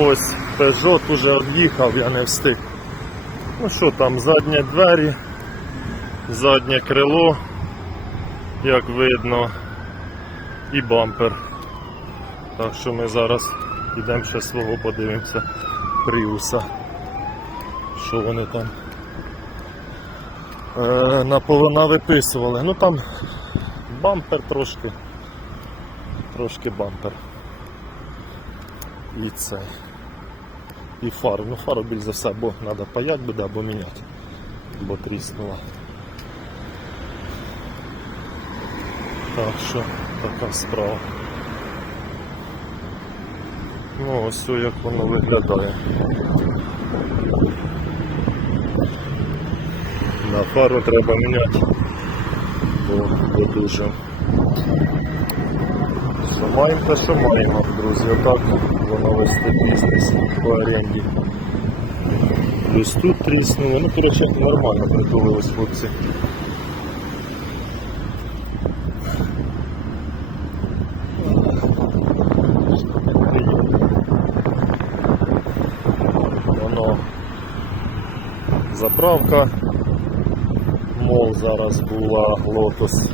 Ось Peugeot уже від'їхав, я не встиг. Ну що там, задні двері, заднє крило, як видно, і бампер. Так що ми зараз йдемо ще свого подивимося Пріуса. Що вони там е, наполона виписували. Ну там бампер трошки. Трошки бампер. І це. І фару. Ну фару більш за все, бо треба паять буде або міняти. Бо тріснула. Так що така справа. Ну ось як воно виглядає. На фару треба міняти, бо, бо дуже. Маємо, те що маємо, друзі, отак воно вести бізнес по оренді. Плюс тут тріснули, ну коротше нормально притулились хлопці. Воно заправка. Мол зараз була Lotus